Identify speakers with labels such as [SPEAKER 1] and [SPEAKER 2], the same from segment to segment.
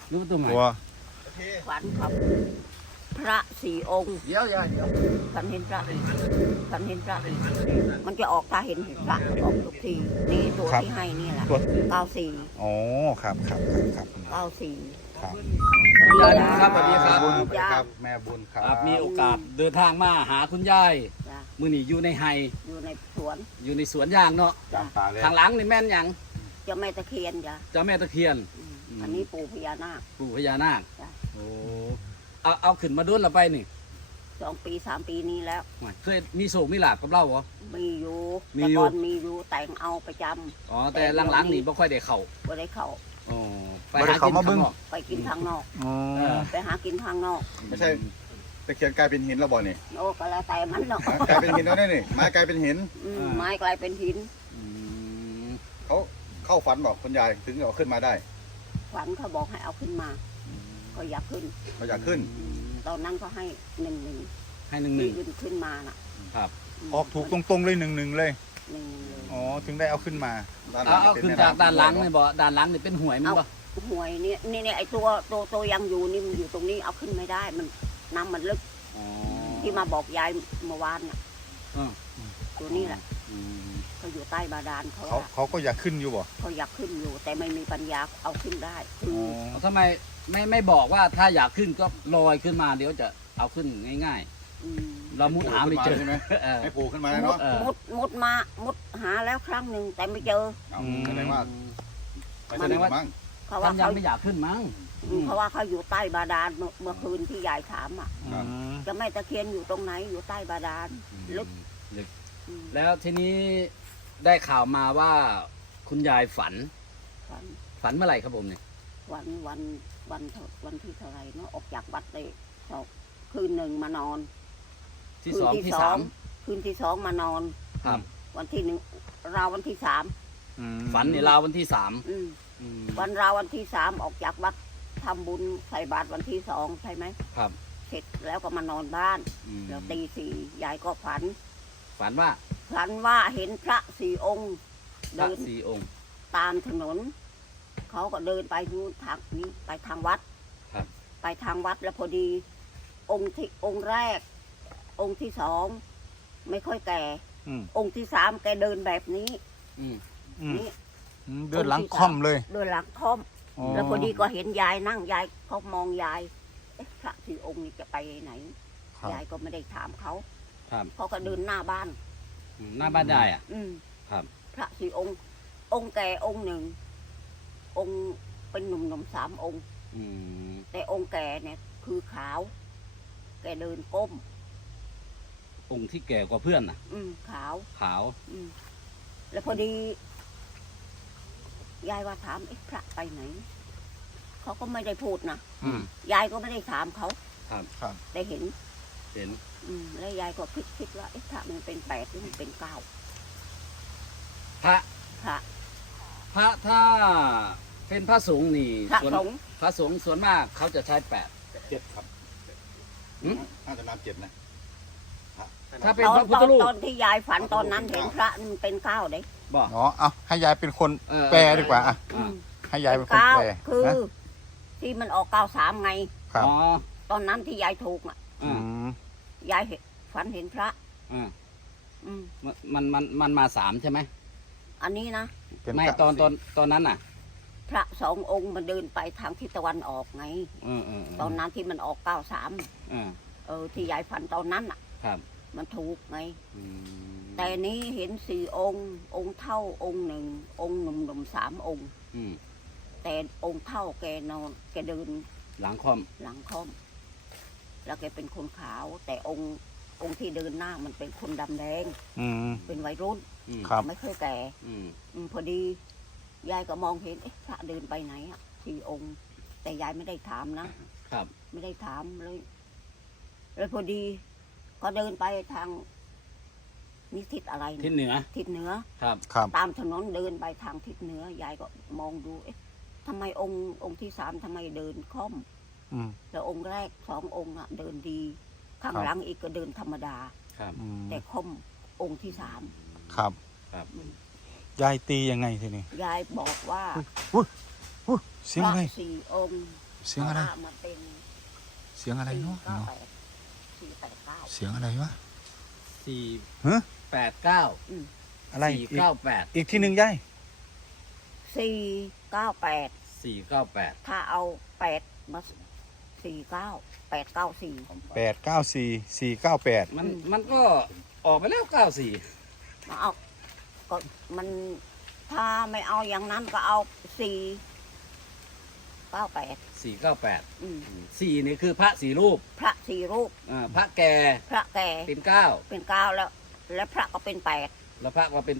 [SPEAKER 1] รู้ตัวไหน
[SPEAKER 2] ตัว
[SPEAKER 3] ฝันครับพระ4 องค์
[SPEAKER 1] เดี๋ยว
[SPEAKER 3] ฝันเห็นพระฝันเห็นพระมันจะออกตาเห็นพระออกทุกทีนี่ตัวที่ให้นี่แหละ
[SPEAKER 2] ตัว
[SPEAKER 3] 94
[SPEAKER 2] อ๋อครับครับครับ
[SPEAKER 3] 94
[SPEAKER 2] ครับ
[SPEAKER 1] คุณยายครับสวัสดีครับ
[SPEAKER 2] บุญ
[SPEAKER 3] จ้า
[SPEAKER 2] ครับแม่บุญครับ
[SPEAKER 1] ครับมีโอกาสเดินทางมาหาคุณยาย
[SPEAKER 3] จ้ะ
[SPEAKER 1] มื้อนี้อยู่ในไฮ
[SPEAKER 3] อยู่ในสวน
[SPEAKER 1] อยู่ในสวนยางเนาะ
[SPEAKER 2] จำปาเลย
[SPEAKER 1] ข้างหลังนี่แม่นหยัง
[SPEAKER 3] เจ้าแม่ตะเคียนจ้ะ
[SPEAKER 1] เจ้าแม่ตะเคียน
[SPEAKER 3] อันนี้ปู่พญานาค
[SPEAKER 1] ปู่พญานาค
[SPEAKER 3] จ้ะ
[SPEAKER 1] โอ้เอาขึ้นมาโดนเราไปนี่
[SPEAKER 3] 2 ปี 3 ปีนี้แล้ว
[SPEAKER 1] เคยมีโศกมีลาบกับเราเหรอ
[SPEAKER 3] มีอยู่
[SPEAKER 1] มี
[SPEAKER 3] แต่
[SPEAKER 1] อยู่
[SPEAKER 3] ก่อนมีอยู่แต่งเอาประจ
[SPEAKER 1] อ๋อแต่หลังๆนี่บ่ค่อยได้เข้า
[SPEAKER 3] ำบ่ได้เข้า
[SPEAKER 1] อ๋อไป
[SPEAKER 2] บ่ได้
[SPEAKER 1] หา
[SPEAKER 2] เข้า
[SPEAKER 1] กิน
[SPEAKER 2] มาเบิ่
[SPEAKER 1] ข้าง
[SPEAKER 2] ง
[SPEAKER 1] นอก
[SPEAKER 3] ไปกินทางนอก
[SPEAKER 2] อ๋อ
[SPEAKER 3] ไปหากินทางนอก
[SPEAKER 4] ไม่ใช่ตะเคียนกลายเป็นหินแล้วบ่นี่
[SPEAKER 3] โอ้ก็แล้วแต่มันเนาะ
[SPEAKER 4] กลายเป็นหินแล้วนี่ไม้กลายเป็นหิน
[SPEAKER 3] ไม้กลายเป็นหิน
[SPEAKER 1] อืม
[SPEAKER 4] เขาเข้าฝันบอกคุณยายถึงเอาขึ้นมาได้
[SPEAKER 3] ฝันเขาบอกให้เอาขึ้นมา ก็อยากขึ้น
[SPEAKER 4] เขาอยากขึ้น
[SPEAKER 3] ตอนนั้นก็ให้1-1
[SPEAKER 1] ให้หนึ่งหนึ่ง
[SPEAKER 3] ขึ้นมาน่ะ
[SPEAKER 1] ครับ
[SPEAKER 2] ออกถูกตรงๆเลย1-1เลย
[SPEAKER 3] 1-1เลย
[SPEAKER 2] อ๋อถึงได้เอาขึ้นมา
[SPEAKER 1] เอาขึ้นจากด้านหลังนี่บ่ด้านหลังนี่เป็นหวยมั้งบ่
[SPEAKER 3] หวยนี่ไอตัวยังอยู่นี่มันอยู่ตรงนี้เอาขึ้นไม่ได้มันน้ำมันลึก
[SPEAKER 1] อ๋อ
[SPEAKER 3] ที่มาบอกยายเมื่อวานน่ะ
[SPEAKER 1] อืม
[SPEAKER 3] ตัวนี้แหละ
[SPEAKER 1] อืม
[SPEAKER 3] เขาอยู่ใต้บาดาลเขา
[SPEAKER 2] เขาก็อยากขึ้นอยู่บ่
[SPEAKER 3] เขาอยากขึ้นอยู่ แต่ไม่มีปัญญาเอาขึ้นได้คือ
[SPEAKER 1] เอาทำไมไม่บอกว่าถ้าอยากขึ้นก็ลอยขึ้นมาเดี๋ยวจะเอาขึ้นง่าย
[SPEAKER 3] ม
[SPEAKER 1] ๆ เรามุดหาไม่เจอ
[SPEAKER 4] ใช่ไหม
[SPEAKER 1] เออ
[SPEAKER 4] ให้ปูขึ้นมา
[SPEAKER 3] มุ
[SPEAKER 4] เนาะ
[SPEAKER 3] ดมุดหาแล้วครั้งหนึ่งแต่ไม่เจอ
[SPEAKER 4] เอาแสดงว่าไปแสดงว่ามั้ง
[SPEAKER 3] เขา
[SPEAKER 1] ท่า
[SPEAKER 3] ว่าน
[SPEAKER 1] ยัง
[SPEAKER 3] เขา
[SPEAKER 1] ไม่อยากขึ้นมั้ง
[SPEAKER 3] เพราะว่าเขาอยู่ใต้บาดาลเมื่อคืนที่ยายถามอ่ะ
[SPEAKER 2] อืม
[SPEAKER 3] จะแม่ตะเคียนอยู่ตรงไหนอยู่ใต้บาดาล ลึก
[SPEAKER 1] ลึก
[SPEAKER 3] อืม
[SPEAKER 1] แล้วทีนี้ได้ข่าวมาว่าคุณยายฝัน
[SPEAKER 3] ฝัน
[SPEAKER 1] ฝันเมื่อไหร่ครับผมเนี่ย
[SPEAKER 3] วันที่เท่าไหรเนาะออกจากวัดเลยสองคืนหนึ่งมานอน
[SPEAKER 1] ที่สองที่สาม
[SPEAKER 3] คืนที่สองมานอน
[SPEAKER 1] ครับ
[SPEAKER 3] วันที่หนึ่งราววันที่3
[SPEAKER 2] อืม
[SPEAKER 1] ฝันในราววันที่สาม
[SPEAKER 3] อืม
[SPEAKER 1] อืม
[SPEAKER 3] วันราววันที่3ออกจากวัดทำบุญใส่บาตรวันที่2ใช่ไหม
[SPEAKER 1] ครับ
[SPEAKER 3] เสร็จแล้วก็มานอนบ้าน
[SPEAKER 1] อืม
[SPEAKER 3] แล้วตี 4ยายก็ฝัน
[SPEAKER 1] ฝันว่า
[SPEAKER 3] ฝันว่าเห็นพระ4 องค์
[SPEAKER 1] พระ
[SPEAKER 3] เดิน
[SPEAKER 1] สี่องค์
[SPEAKER 3] ตามถนนเขาก็เดินไปนู่นทางนี้ไปทางวัด
[SPEAKER 1] ครับ
[SPEAKER 3] ไปทางวัดแล้วพอดี องค์แรก องค์ที่2ไม่ค่อยแก่
[SPEAKER 2] อืม
[SPEAKER 3] องค์ที่3แกเดินแบบนี้
[SPEAKER 1] อืม
[SPEAKER 2] อืม
[SPEAKER 3] นี่
[SPEAKER 2] อืมเดินหลังค่อมเลย
[SPEAKER 3] เดินหลังค่อม
[SPEAKER 2] อ๋อ
[SPEAKER 3] แล้วพอดีก็เห็นยายนั่งยายเขามองยายเอ๊ะพระสี่องค์นี่จะไปไหน
[SPEAKER 2] ครับ
[SPEAKER 3] ยายก็ไม่ได้ถามเขา
[SPEAKER 1] ครับ
[SPEAKER 3] เขาก็เดินหน้าบ้าน
[SPEAKER 1] อืมหน้าบ้านยายอ่ะ
[SPEAKER 3] อืม
[SPEAKER 1] ครับ
[SPEAKER 3] พระสี่องค์ องค์แก่องค์หนึ่ง องค์เป็นหนุ่มๆ3 องค์
[SPEAKER 1] อืม
[SPEAKER 3] แต่องค์แก่เนี่ยคือขาว แกเดินก้ม
[SPEAKER 1] องค์ที่แก่กว่าเพื่อนน่ะ
[SPEAKER 3] ขาว
[SPEAKER 1] ขาว
[SPEAKER 3] แล้วพอดี ยายว่าถามเอ๊ะพระไปไหน เขาก็ไม่ได้พูดนะ
[SPEAKER 1] อืม
[SPEAKER 3] ยายก็ไม่ได้ถามเขา
[SPEAKER 1] ครับ
[SPEAKER 2] ครับ
[SPEAKER 3] แต่เห็น
[SPEAKER 1] เห็น
[SPEAKER 3] แล้วยายก็คิดว่าเอ๊ะพระมันเป็น8หรือมันเป็น9
[SPEAKER 1] พระ
[SPEAKER 3] พระ
[SPEAKER 1] พระถ้าเป็นพระสงฆ์นี่
[SPEAKER 3] พระ
[SPEAKER 1] ส่วน
[SPEAKER 3] สงฆ์
[SPEAKER 1] พระสงฆ์ส่วนมากเขาจะใช้แปด
[SPEAKER 4] เจ็ดครับ
[SPEAKER 1] หืม
[SPEAKER 4] น่าจะนับเจ็ดนะ
[SPEAKER 1] ถ้าเป็นพระพุทธรูป
[SPEAKER 3] ตอนที่ยายฝันตอนนั้นเห็นพระมันเป็น9เด้
[SPEAKER 1] บอก
[SPEAKER 2] อ๋อเอาให้ยายเป็นคน
[SPEAKER 1] เออ
[SPEAKER 2] แปลดีกว่าอ่ะ
[SPEAKER 3] อืม
[SPEAKER 2] ให้ยายเป็นคน
[SPEAKER 3] 9
[SPEAKER 2] แปล
[SPEAKER 3] คือ
[SPEAKER 2] นะ
[SPEAKER 3] ที่มันออก93ไง
[SPEAKER 2] ครับ
[SPEAKER 1] อ๋อ
[SPEAKER 3] ตอนนั้นที่ยายถูกอ่ะ
[SPEAKER 1] อื
[SPEAKER 2] อื
[SPEAKER 1] ม
[SPEAKER 2] ม
[SPEAKER 3] ยายเห็นฝันเห็นพระ
[SPEAKER 1] อืม
[SPEAKER 3] อืม
[SPEAKER 1] มันมา3ใช่ไหม
[SPEAKER 3] อันนี้นะ
[SPEAKER 2] เป็น
[SPEAKER 1] ไม่
[SPEAKER 2] กะ
[SPEAKER 1] ตอนนั้นน่ะ
[SPEAKER 3] พระ2 องค์มันเดินไปทางทิศตะวันออกไง ตอนนั้นที่มันออก93ที่ยายฝันตอนนั้นอ่ะ
[SPEAKER 1] ครับ
[SPEAKER 3] มันถูกไง
[SPEAKER 1] อืม
[SPEAKER 3] แต่นี้เห็น4 องค์ องค์เท่าองค์หนึ่ง องค์หนุ่มๆ3 องค์
[SPEAKER 1] อืม
[SPEAKER 3] แต่องค์เท่าแกนอนแกเดิน
[SPEAKER 1] หลังคอม
[SPEAKER 3] หลังค่อม แล้วแกเป็นคนขาว แต่องค์ที่เดินหน้ามันเป็นคนดำแดง
[SPEAKER 2] อืม
[SPEAKER 3] เป็นวัยรุ่น
[SPEAKER 1] อืม
[SPEAKER 2] ครับ
[SPEAKER 3] ไม่ค่อยแก่
[SPEAKER 1] อืม
[SPEAKER 3] พอดียายก็มองเห็นเอ๊ะพระเดินไปไหนอ่ะ4 องค์ แต่ยายไม่ได้ถามนะครับ ไม่ได้ถามเลยแล้วพอดีก็เดินไปทางนี่ทิศอะไร
[SPEAKER 1] ทิศ
[SPEAKER 3] เนี่ย
[SPEAKER 1] เหนือ
[SPEAKER 3] ทิศเหนือ
[SPEAKER 1] ครับ
[SPEAKER 2] ครับ
[SPEAKER 3] ตามถนนเดินไปทางทิศเหนือยายก็มองดูเอ๊ะทำไมองค์ที่3ทำไมเดินค่อม
[SPEAKER 2] อืม
[SPEAKER 3] แล้วองค์แรก2 องค์เดินดี ข้าง
[SPEAKER 2] ครับ
[SPEAKER 3] หลังอีกก็เดินธรรมดา
[SPEAKER 1] ครับ
[SPEAKER 2] อืม
[SPEAKER 3] แต่ค่อมองค์ที่
[SPEAKER 2] ครับ
[SPEAKER 1] ครับ
[SPEAKER 2] ยายตียังไงทีนี้
[SPEAKER 3] 3ยายบอกว่า
[SPEAKER 2] อุ้ยเสียง
[SPEAKER 3] พระ
[SPEAKER 2] อะไร
[SPEAKER 3] 4 องค์
[SPEAKER 2] เสียงอะไร
[SPEAKER 3] มาเป็น
[SPEAKER 2] เสียงอะไรเนาะ
[SPEAKER 3] 498 489
[SPEAKER 2] เสียงอะไรวะ
[SPEAKER 1] สี่
[SPEAKER 2] ฮะ
[SPEAKER 1] 89
[SPEAKER 2] อะไร
[SPEAKER 1] สี่
[SPEAKER 2] อีก
[SPEAKER 1] เก้าแปด
[SPEAKER 2] อีกทีหนึ่งยาย
[SPEAKER 3] 498
[SPEAKER 1] 498
[SPEAKER 3] ถ้าเอา8มา49 894
[SPEAKER 2] 894 498
[SPEAKER 1] มันก็ออกไปแล้ว 94
[SPEAKER 3] มาเอาก็มันถ้าไม่เอาอย่างนั้นก็เอา498
[SPEAKER 1] 498
[SPEAKER 3] อืม
[SPEAKER 1] 4นี่คือพระ4รูป
[SPEAKER 3] พระ4รูป
[SPEAKER 1] พระแก่
[SPEAKER 3] พระแก่
[SPEAKER 1] เป็น
[SPEAKER 3] เป็น9แล้ว แล้วพระก็เป็น8
[SPEAKER 1] 9แล้วพระก็เป็น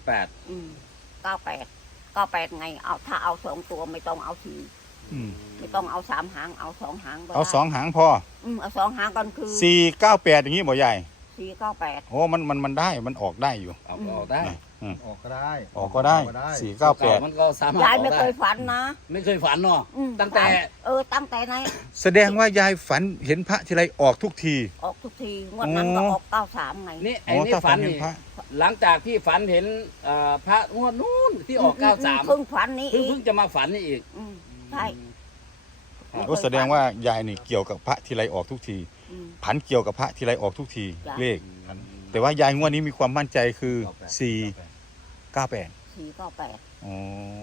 [SPEAKER 3] 98ไงเอาถ้าเอา2ตัวไม่ต้องเอา4
[SPEAKER 2] อืม
[SPEAKER 3] ไม่ต้องเอา3หางเอา2หางก็
[SPEAKER 2] เอา
[SPEAKER 3] ได้
[SPEAKER 2] 2 หางพอ
[SPEAKER 3] เอา2หางก่อนคือ
[SPEAKER 2] 498 อย่างนี้บ่ใหญ่
[SPEAKER 3] 498
[SPEAKER 2] โอ้มันได้มันออกได้อยู่
[SPEAKER 1] 9เอาออกได้
[SPEAKER 4] ออกก็ได้
[SPEAKER 2] ออกก็ได้ 498
[SPEAKER 1] มันก็สามารถ
[SPEAKER 3] ยาย
[SPEAKER 1] ออก
[SPEAKER 3] ไม่
[SPEAKER 1] ได้
[SPEAKER 3] เคยฝันนะ
[SPEAKER 1] ไม่เคยฝันเนาะ ตั้งแต่
[SPEAKER 3] ตั้งแต่ไหน
[SPEAKER 2] แสดงว่ายายฝันเห็นพระทีไรออกทุกที
[SPEAKER 3] ออกทุกทีงวดนั้นก็ออก93ไง
[SPEAKER 1] นี่
[SPEAKER 2] อ๋
[SPEAKER 1] ไอ้
[SPEAKER 2] อ
[SPEAKER 1] นี่
[SPEAKER 2] ถ้า
[SPEAKER 1] ฝั
[SPEAKER 2] ฝั
[SPEAKER 1] น
[SPEAKER 2] นเห็น
[SPEAKER 1] นี่
[SPEAKER 2] พระ
[SPEAKER 1] หลังจากที่ฝันเห็นพระงวดนู้นที่ออก 93
[SPEAKER 3] เพิ่งฝันนี้
[SPEAKER 1] เพิ่
[SPEAKER 3] อี
[SPEAKER 1] ง
[SPEAKER 3] ก
[SPEAKER 1] จะมาฝันนี่อีก
[SPEAKER 3] ใช่
[SPEAKER 2] โอ้แสดงว่ายายนี่เกี่ยวกับพระทีไรออกทุกที ผันเกี่ยวกับพระทีไรออกทุกที เลข แต่ว่ายายงวดนี้มีความมั่นใจคือ 498
[SPEAKER 3] 498
[SPEAKER 2] อ๋อ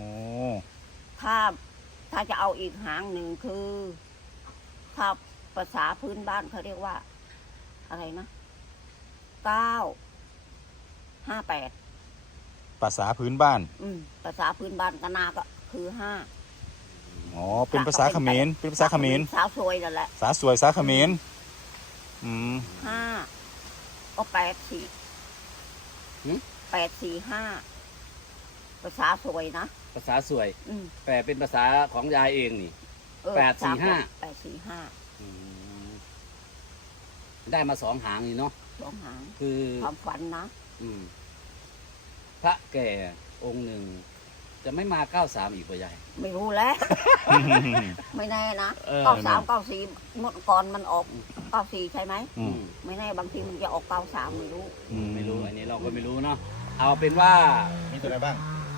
[SPEAKER 3] ถ้าจะเอาอีกหางหนึ่งคือ ถ้าภาษาพื้นบ้านเขาเรียกว่า อะไรนะ958
[SPEAKER 2] ภาษาพื้นบ้าน
[SPEAKER 3] ภาษาพื้นบ้านกนาก็คือ5
[SPEAKER 2] อ๋อ เป็นภาษาเขมร เป็นภาษาเขมร
[SPEAKER 3] สาวสวยนั่นแหละ
[SPEAKER 2] ภาษาสวยภาษาเขมร
[SPEAKER 3] 5ก็845ภาษาสวยนะ
[SPEAKER 1] ภาษาสวย
[SPEAKER 3] อืม
[SPEAKER 1] แปลเป็นภาษาของยายเองนี่ 845 ได้มา2 หางนี่เนาะ
[SPEAKER 3] 2 หาง
[SPEAKER 1] คือ
[SPEAKER 3] ความฝันนะ
[SPEAKER 1] พระแก่องค์หนึ่ง จะไม่มา 93 อีกป่ะยาย
[SPEAKER 3] ไม่รู้แล้ว ไม่แน่นะ 93 94งวดก่อนมันออก94ใช่ไหม
[SPEAKER 2] อืม
[SPEAKER 3] ไม่แน่บางทีมันจะออก93ไม่รู้
[SPEAKER 1] ไม่รู้อันนี้เราก็ไม่รู้เนาะ เอาเป็นว่า
[SPEAKER 4] มีตัวไหนบ้าง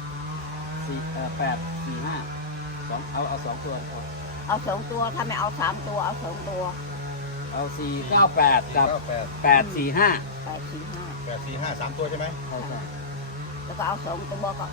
[SPEAKER 1] 8 4 5 เอา2 ตัวพอ
[SPEAKER 3] เอา2ตัวถ้าไม่เอา3ตัวเอา2ตัว
[SPEAKER 1] เอา498 กับ 845
[SPEAKER 3] 845
[SPEAKER 4] 845 3 ตัวใช่ไหม
[SPEAKER 3] แล้วก็เอา2ตัวก็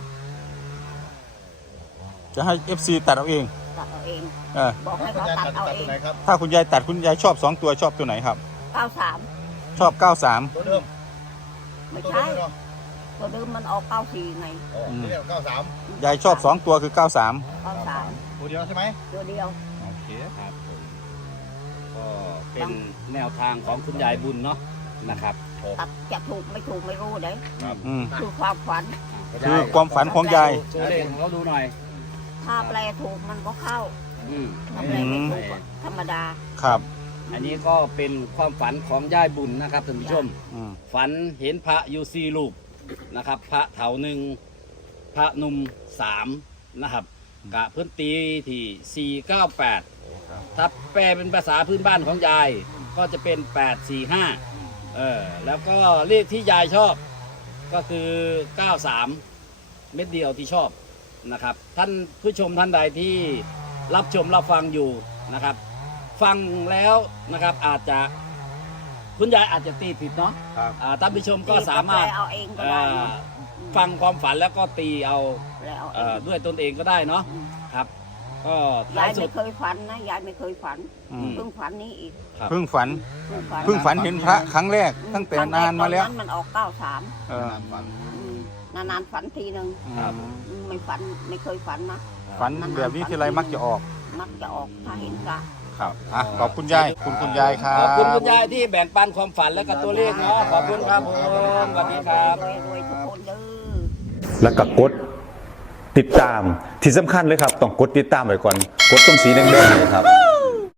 [SPEAKER 2] จะให้ FC ตัดเอาเอง
[SPEAKER 3] ตัดเอาเอง
[SPEAKER 2] เออ
[SPEAKER 3] บอกให้เขาตัดเอา
[SPEAKER 4] ตัด
[SPEAKER 3] เอ
[SPEAKER 4] ตัว
[SPEAKER 3] ง
[SPEAKER 4] ไหนครับ
[SPEAKER 2] ถ้าคุณยายตัดคุณยายชอบ2 ตัวชอบตัวไหนครับ
[SPEAKER 3] 93
[SPEAKER 2] ชอบ 93
[SPEAKER 4] ตัวเดิม
[SPEAKER 3] ไม่
[SPEAKER 4] ตัว
[SPEAKER 3] ใช่
[SPEAKER 4] เดิมเนาะ
[SPEAKER 3] ตัวเดิมมันออก94ไง
[SPEAKER 4] อ๋อที่เรียก93
[SPEAKER 2] ยายชอบ2 ตัวคือ 93
[SPEAKER 3] 93
[SPEAKER 4] ตัวเดียวใช่ไหม
[SPEAKER 3] ตัวเดียว
[SPEAKER 4] โอเค
[SPEAKER 1] ครับผมก็เป็นแนวทางของคุณยายบุญเนาะนะครับ
[SPEAKER 3] ตัดจะถูกไม่ถูกไม่รู้เด้
[SPEAKER 2] อืม
[SPEAKER 3] คือความฝัน
[SPEAKER 2] คือความฝันของยาย
[SPEAKER 1] โชว์เลขของเขาดูหน่อย
[SPEAKER 3] ถ้าแปลถูกมันก็เข้า
[SPEAKER 1] อืม
[SPEAKER 3] ถ้าแปลไม่ถูกก็ธรรมดา
[SPEAKER 2] ครับ
[SPEAKER 1] อันนี้ก็เป็นความฝันของยายบุญนะครับท่านผู้ชม
[SPEAKER 2] อืม
[SPEAKER 1] ฝันเห็นพระอยู่4 รูปนะครับ พระเถาหนึ่งพระหนุ่ม3นะครับกะพื้นตีที่498ถ้าแปลเป็นภาษาพื้นบ้านของยายก็จะเป็น845แล้วก็เลขที่ยายชอบก็คือ 93 เม็ดเดียวที่ชอบนะครับ ท่านผู้ชมท่านใดที่รับชมรับฟังอยู่นะครับ ฟังแล้วนะครับอาจจะคุณยายอาจจะตีผิดเนาะ
[SPEAKER 4] ครับ
[SPEAKER 1] ท่านผู้ชมก็สามารถ
[SPEAKER 3] แปลเอาเองก็ได้เนอะ
[SPEAKER 1] ฟังความฝันแล้วก็ตีเอา
[SPEAKER 3] แปลเอาเอง
[SPEAKER 1] ด้วยตนเองก็ได้เนาะครับ ก็ท้าย
[SPEAKER 3] าย
[SPEAKER 1] สุ
[SPEAKER 3] ไม่
[SPEAKER 1] ด
[SPEAKER 3] เคยฝันนะยายไม่เคยฝัน
[SPEAKER 2] อืม
[SPEAKER 3] เพิ่งฝันนี้อีก
[SPEAKER 1] ครับ
[SPEAKER 2] เพิ่งฝัน
[SPEAKER 3] เพิ่งฝัน
[SPEAKER 2] เพิ่งฝันเห็นพระครั้งแรกตั้งแต่นานมาแล้ว
[SPEAKER 3] ตอนนั้นมันออก93
[SPEAKER 2] เออ
[SPEAKER 4] ฝัน
[SPEAKER 3] นานๆฝันทีหนึ่ง
[SPEAKER 1] ครับ
[SPEAKER 3] ไม่ฝันไม่เคยฝันนะ
[SPEAKER 2] ฝันแบบนี้ทีไรมักจะออก
[SPEAKER 3] มักจะออกถ้าเห็นกะ
[SPEAKER 2] ครับอ่ะขอบคุณยายคุณยายครั
[SPEAKER 1] ข
[SPEAKER 2] บ
[SPEAKER 1] อบคุณคุณยายที่แบ่งปันความฝันและก็ตัวเลขเนาะขอบคุณครับผมสวัสดีครับ
[SPEAKER 3] รวยๆทุกคนเด้อ
[SPEAKER 5] แล้วก็กดติดตามที่สำคัญเลยครับ ต้องกดติดตามไว้ก่อน กดตรงสีแดงๆเลยครับ